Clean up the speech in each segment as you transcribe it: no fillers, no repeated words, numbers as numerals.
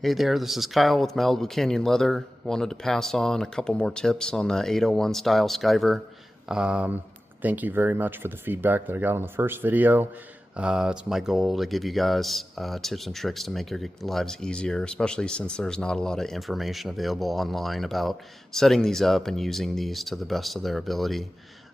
Hey there, this is Kyle with Malibu Canyon Leather. Wanted to pass on a couple more tips on the 801 style skiver. Thank you very much for the feedback that I got on the first video. It's my goal to give you guys tips and tricks to make your lives easier, especially since there's not a lot of information available online about setting these up and using these to the best of their ability.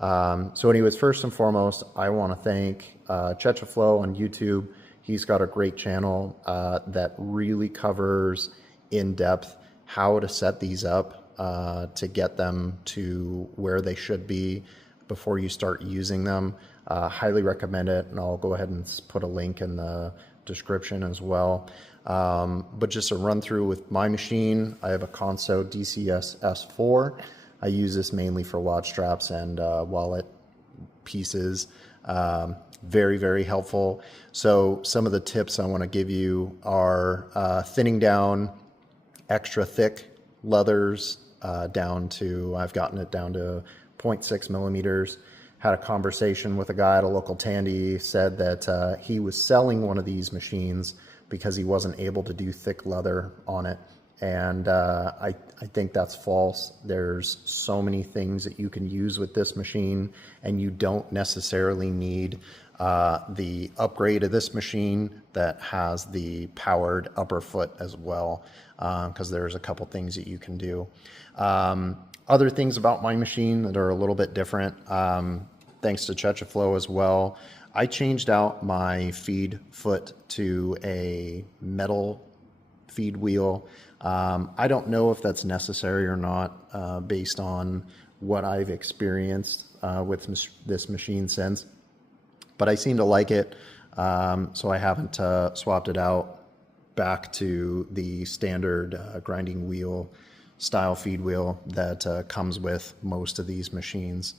So anyways, first and foremost, I want to thank Flow on YouTube. He's got a great channel that really covers in depth how to set these up to get them to where they should be before you start using them. Highly recommend it, and I'll go ahead and put a link in the description as well. But just a run through with my machine, I have a Consew DCS S4. I use this mainly for watch straps and wallet pieces. Very, very helpful. So some of the tips I want to give you are thinning down extra thick leathers down to, I've gotten it down to 0.6 millimeters. Had a conversation with a guy at a local tandy, said that he was selling one of these machines because he wasn't able to do thick leather on it. And I think that's false. There's so many things that you can use with this machine, and you don't necessarily need the upgrade of this machine that has the powered upper foot as well, because there's a couple things that you can do. Other things about my machine that are a little bit different, thanks to Flow as well. I changed out my feed foot to a metal feed wheel. I don't know if that's necessary or not, based on what I've experienced with this machine since, but I seem to like it, so I haven't swapped it out back to the standard grinding wheel style feed wheel that comes with most of these machines.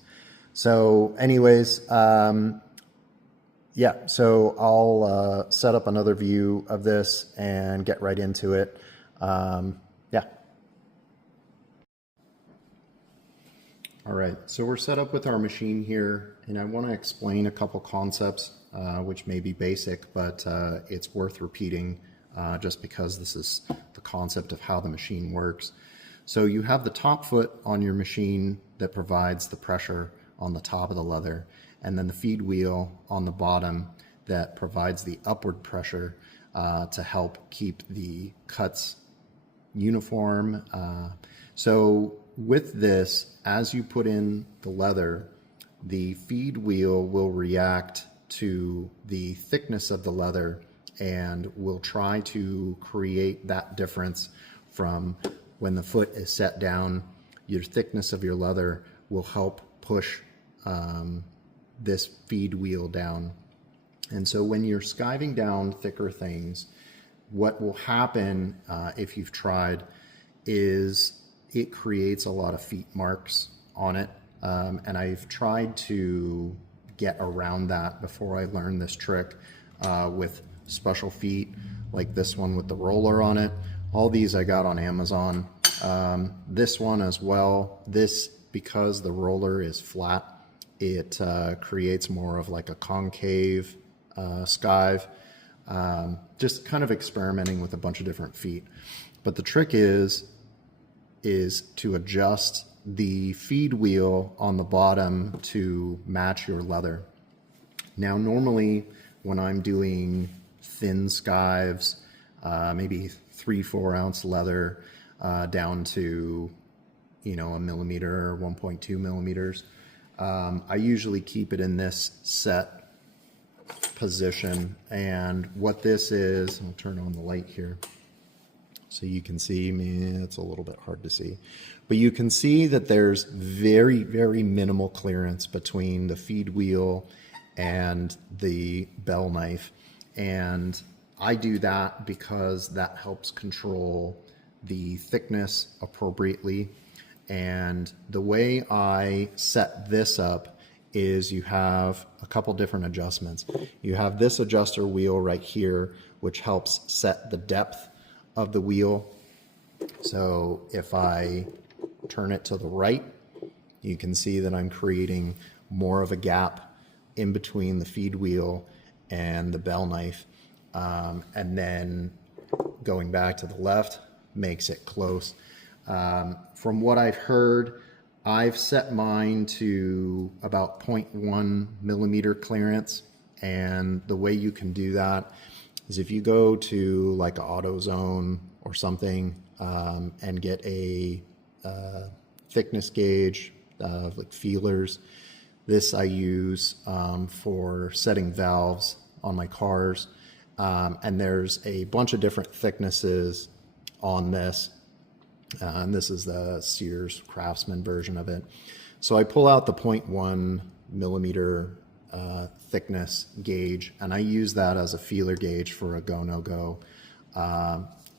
So anyways, yeah, so I'll set up another view of this and get right into it. Yeah. All right, so we're set up with our machine here, and I want to explain a couple concepts, which may be basic, but it's worth repeating just because this is the concept of how the machine works. So you have the top foot on your machine that provides the pressure on the top of the leather, and then the feed wheel on the bottom that provides the upward pressure to help keep the cuts uniform. So with this, as you put in the leather, the feed wheel will react to the thickness of the leather and will try to create that difference from when the foot is set down. Your thickness of your leather will help push this feed wheel down. And so when you're skiving down thicker things, what will happen if you've tried is it creates a lot of feet marks on it. And I've tried to get around that before I learned this trick with special feet like this one with the roller on it. All these I got on Amazon. This one as well. This, because the roller is flat, it creates more of like a concave skive. Just kind of experimenting with a bunch of different feet. But the trick is to adjust the feed wheel on the bottom to match your leather. Now, normally when I'm doing thin skives, maybe 3-4 ounce leather down to, you know, a millimeter or 1.2 millimeters, I usually keep it in this set position. And what this is, I'll turn on the light here so you can see me. It's a little bit hard to see, but you can see that there's very, very minimal clearance between the feed wheel and the bell knife. And I do that because that helps control the thickness appropriately. And the way I set this up is you have a couple different adjustments. You have this adjuster wheel right here, which helps set the depth of the wheel. So if I turn it to the right, you can see that I'm creating more of a gap in between the feed wheel and the bell knife. And then going back to the left makes it close. From what I've heard, I've set mine to about 0.1 millimeter clearance. And the way you can do that is if you go to like AutoZone or something and get a thickness gauge, like feelers. This I use for setting valves on my cars. And there's a bunch of different thicknesses on this. And this is the Sears Craftsman version of it. So I pull out the 0.1 millimeter thickness gauge, and I use that as a feeler gauge for a go, no go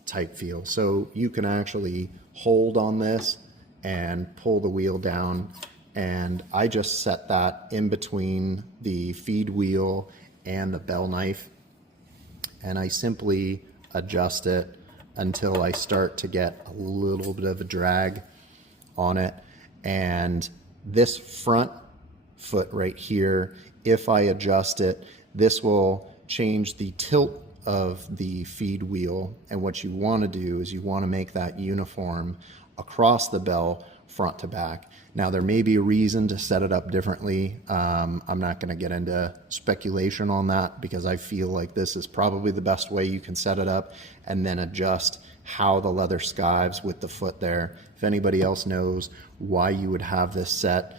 type feel. So you can actually hold on this and pull the wheel down, and I just set that in between the feed wheel and the bell knife, and I simply adjust it until I start to get a little bit of a drag on it. And this front foot right here, if I adjust it, this will change the tilt of the feed wheel. And what you want to do is you want to make that uniform across the bell front to back. Now there may be a reason to set it up differently. I'm not going to get into speculation on that because I feel like this is probably the best way you can set it up, and then adjust how the leather skives with the foot there. If anybody else knows why you would have this set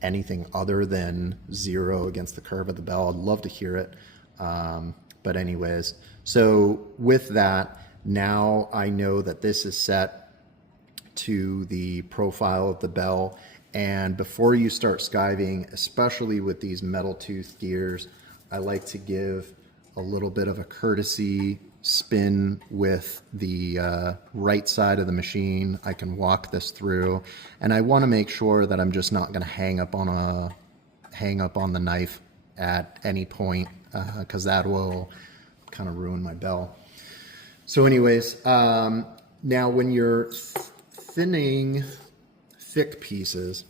anything other than 0 against the curve of the bell, I'd love to hear it. But anyways, so with that, now I know that this is set to the profile of the bell. And before you start skiving, especially with these metal tooth gears, I like to give a little bit of a courtesy spin with the right side of the machine. I can walk this through, and I want to make sure that I'm just not going to hang up on the knife at any point, because that will kind of ruin my bell. So anyways, now when you're thinning thick pieces,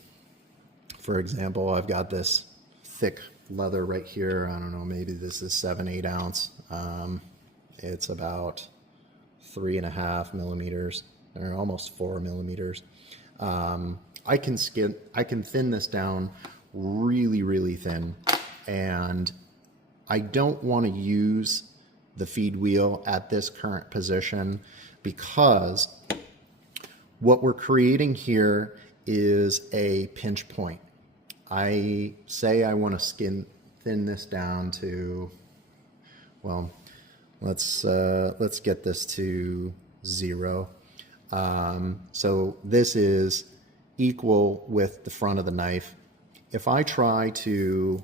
for example, I've got this thick leather right here. I don't know, maybe this is 7/8 ounce. It's about 3.5 millimeters, or almost 4 millimeters. I can thin this down really, really thin, and I don't want to use the feed wheel at this current position, because what we're creating here is a pinch point. I say I want to thin this down to, well, let's get this to 0. So this is equal with the front of the knife. If I try to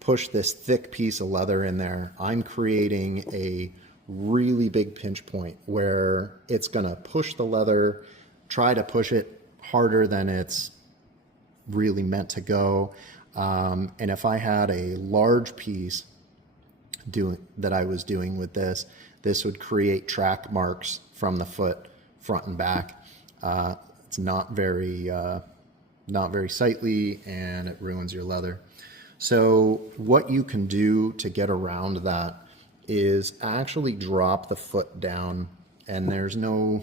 push this thick piece of leather in there, I'm creating a really big pinch point where it's going to push the leather, try to push it harder than it's really meant to go. And if I had a large piece that I was doing with this, this would create track marks from the foot, front and back. It's not very sightly, and it ruins your leather. So what you can do to get around that is actually drop the foot down, and there's no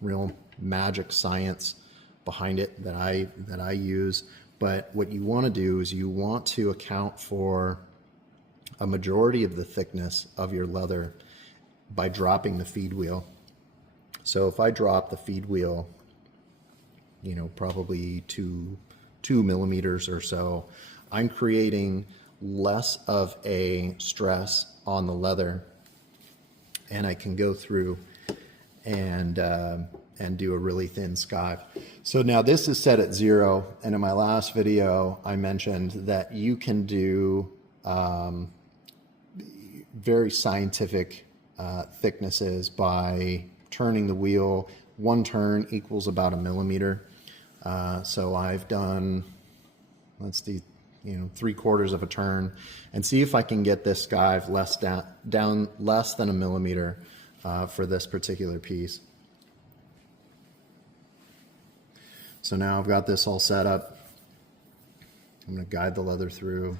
real magic science behind it that I use. But what you want to do is you want to account for a majority of the thickness of your leather by dropping the feed wheel. So if I drop the feed wheel, you know, probably 2 millimeters or so, I'm creating less of a stress on the leather, and I can go through and do a really thin skive. So now this is set at 0, and in my last video I mentioned that you can do very scientific thicknesses by turning the wheel. 1 turn equals about 1 millimeter. So I've done, let's see, 3/4 of a turn, and see if I can get this skive down less than 1 millimeter for this particular piece. So now I've got this all set up. I'm going to guide the leather through.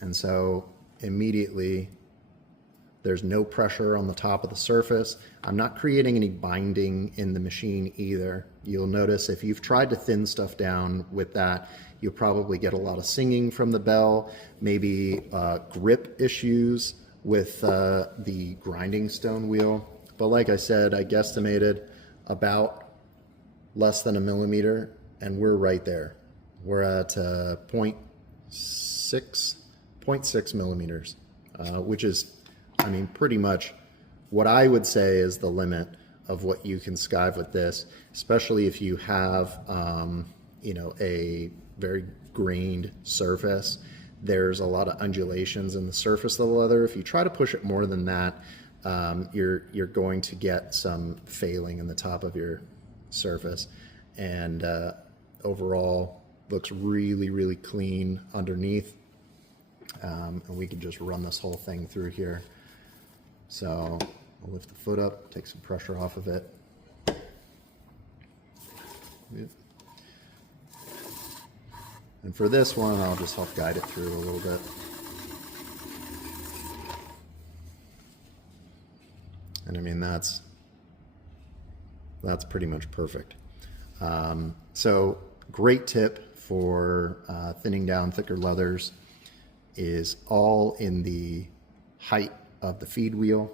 And so immediately There's no pressure on the top of the surface. I'm not creating any binding in the machine either. You'll notice if you've tried to thin stuff down with that, you'll probably get a lot of singing from the bell, maybe grip issues with the grinding stone wheel. But like I said, I guesstimated about less than a millimeter, and we're right there. We're at 0.6 millimeters, which is, I mean, pretty much what I would say is the limit of what you can skive with this, especially if you have, you know, a very grained surface. There's a lot of undulations in the surface of the leather. If you try to push it more than that, you're going to get some failing in the top of your surface, and overall looks really, really clean underneath. And we can just run this whole thing through here. So I'll lift the foot up, take some pressure off of it. Yep. And for this one, I'll just help guide it through a little bit. And I mean, that's pretty much perfect. So great tip for thinning down thicker leathers is all in the height of the feed wheel.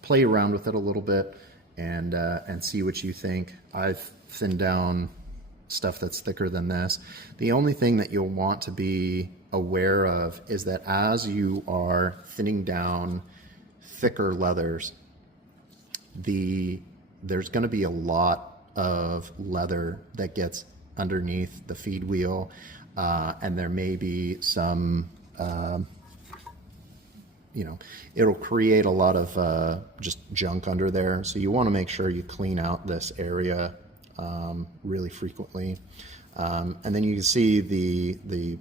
Play around with it a little bit and see what you think. I've thinned down stuff that's thicker than this. The only thing that you'll want to be aware of is that as you are thinning down thicker leathers, there's going to be a lot of leather that gets underneath the feed wheel, and there may be some you know, it'll create a lot of just junk under there. So you want to make sure you clean out this area really frequently. And then you can see the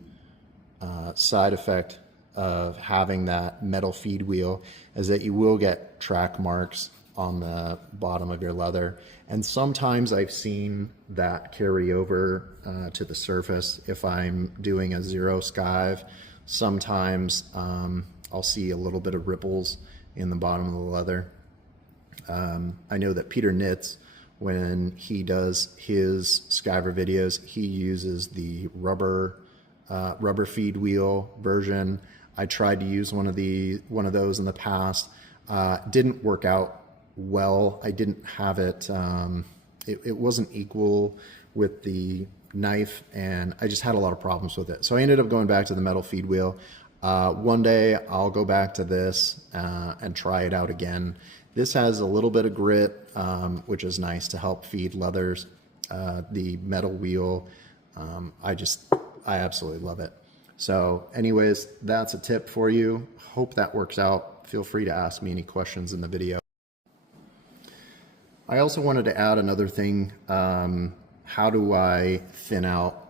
side effect of having that metal feed wheel is that you will get track marks on the bottom of your leather. And sometimes I've seen that carry over to the surface. If I'm doing a zero skive, sometimes I'll see a little bit of ripples in the bottom of the leather. I know that Peter Knits, when he does his skiver videos, he uses the rubber feed wheel version. I tried to use one of those in the past. Didn't work out well. I didn't have it. It wasn't equal with the knife, and I just had a lot of problems with it. So I ended up going back to the metal feed wheel. One day I'll go back to this and try it out again. This has a little bit of grit, which is nice to help feed leathers. The metal wheel, I absolutely love it. So anyways, that's a tip for you. Hope that works out. Feel free to ask me any questions in the video. I also wanted to add another thing. How do I thin out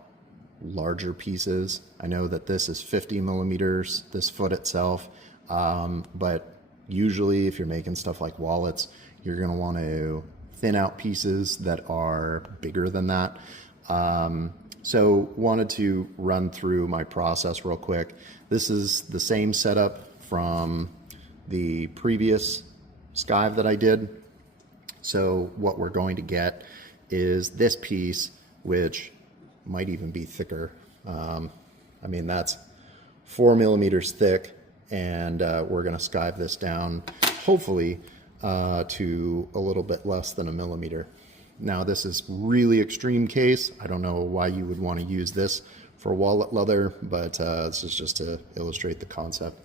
larger pieces? I know that this is 50 millimeters, this foot itself, but usually if you're making stuff like wallets, you're going to want to thin out pieces that are bigger than that. So wanted to run through my process real quick. This is the same setup from the previous skive that I did. So what we're going to get is this piece, which might even be thicker. I mean, that's 4 millimeters thick, and we're going to skive this down, hopefully, to a little bit less than a millimeter. Now, this is really extreme case. I don't know why you would want to use this for wallet leather, but this is just to illustrate the concept.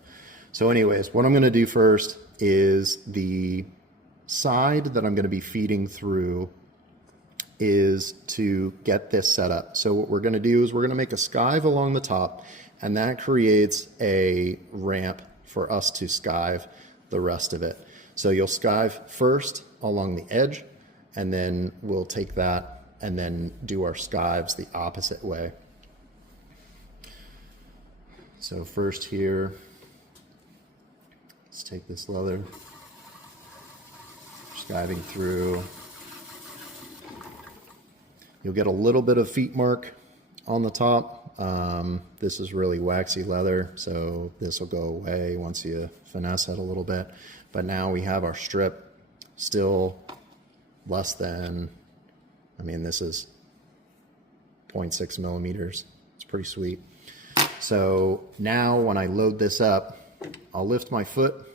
So anyways, what I'm going to do first is the side that I'm going to be feeding through is to get this set up. So what we're going to do is we're going to make a skive along the top, and that creates a ramp for us to skive the rest of it. So you'll skive first along the edge, and then we'll take that and then do our skives the opposite way. So first here, let's take this leather, skiving through. You'll get a little bit of feet mark on the top, This is really waxy leather, so this will go away once you finesse it a little bit. But now we have our strip, still less than, I mean, this is 0.6 millimeters. It's pretty sweet. So now when I load this up, I'll lift my foot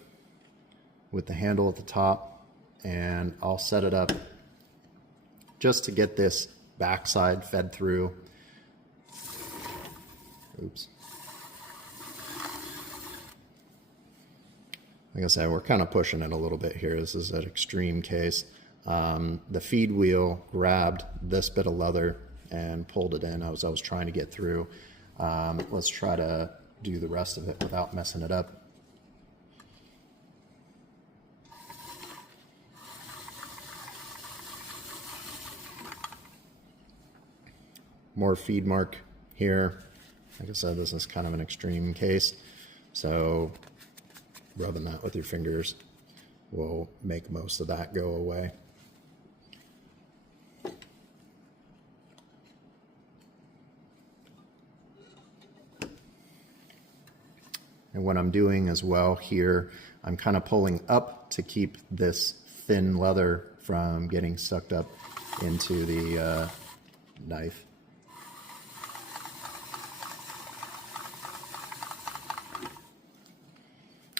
with the handle at the top and I'll set it up just to get this backside fed through. Oops. Like I said, we're kind of pushing it a little bit here. This is an extreme case. The feed wheel grabbed this bit of leather and pulled it in as I was trying to get through. Let's try to do the rest of it without messing it up. More feed mark here. Like I said, this is kind of an extreme case, so rubbing that with your fingers will make most of that go away. And what I'm doing as well here, I'm kind of pulling up to keep this thin leather from getting sucked up into the knife.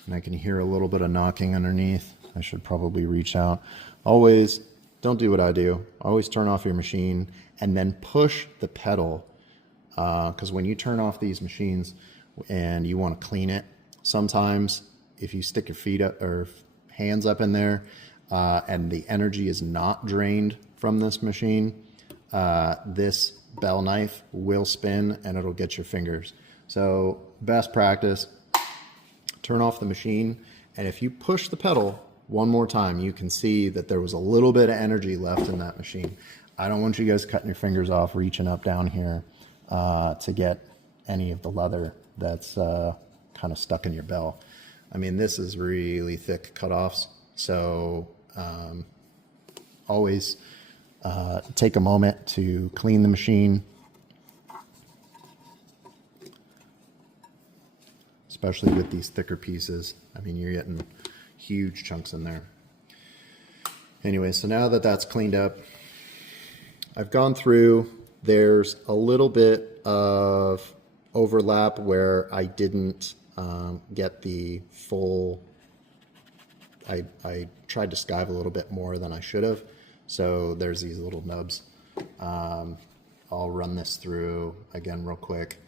And I can hear a little bit of knocking underneath. I should probably reach out. Always, don't do what I do. Always turn off your machine and then push the pedal. Because when you turn off these machines and you want to clean it, sometimes if you stick your feet up or hands up in there and the energy is not drained from this machine, this bell knife will spin and it'll get your fingers. So best practice, turn off the machine, and if you push the pedal one more time, you can see that there was a little bit of energy left in that machine. I don't want you guys cutting your fingers off, reaching up down here to get any of the leather that's kind of stuck in your bell. I mean, this is really thick cutoffs, so always take a moment to clean the machine, especially with these thicker pieces. I mean, you're getting huge chunks in there. Anyway, so now that that's cleaned up, I've gone through. There's a little bit of overlap where I didn't get the full, I tried to skive a little bit more than I should have. So there's these little nubs. I'll run this through again real quick.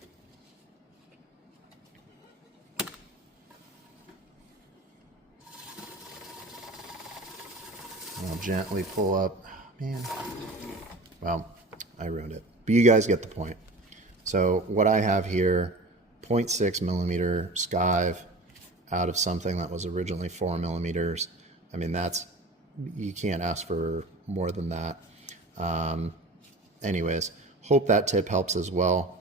I'll gently pull up. Oh, man. Well, I ruined it. But you guys get the point. So what I have here, 0.6 millimeter skive out of something that was originally 4 millimeters. I mean, that's, you can't ask for more than that. Anyways, hope that tip helps as well.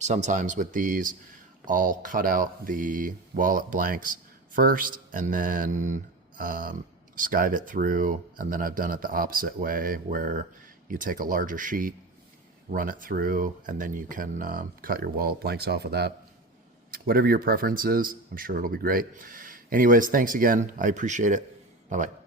Sometimes with these, I'll cut out the wallet blanks first and then skive it through, and then I've done it the opposite way where you take a larger sheet, run it through, and then you can cut your wallet blanks off of that. Whatever your preference is, I'm sure it'll be great. Anyways, thanks again. I appreciate it. Bye-bye.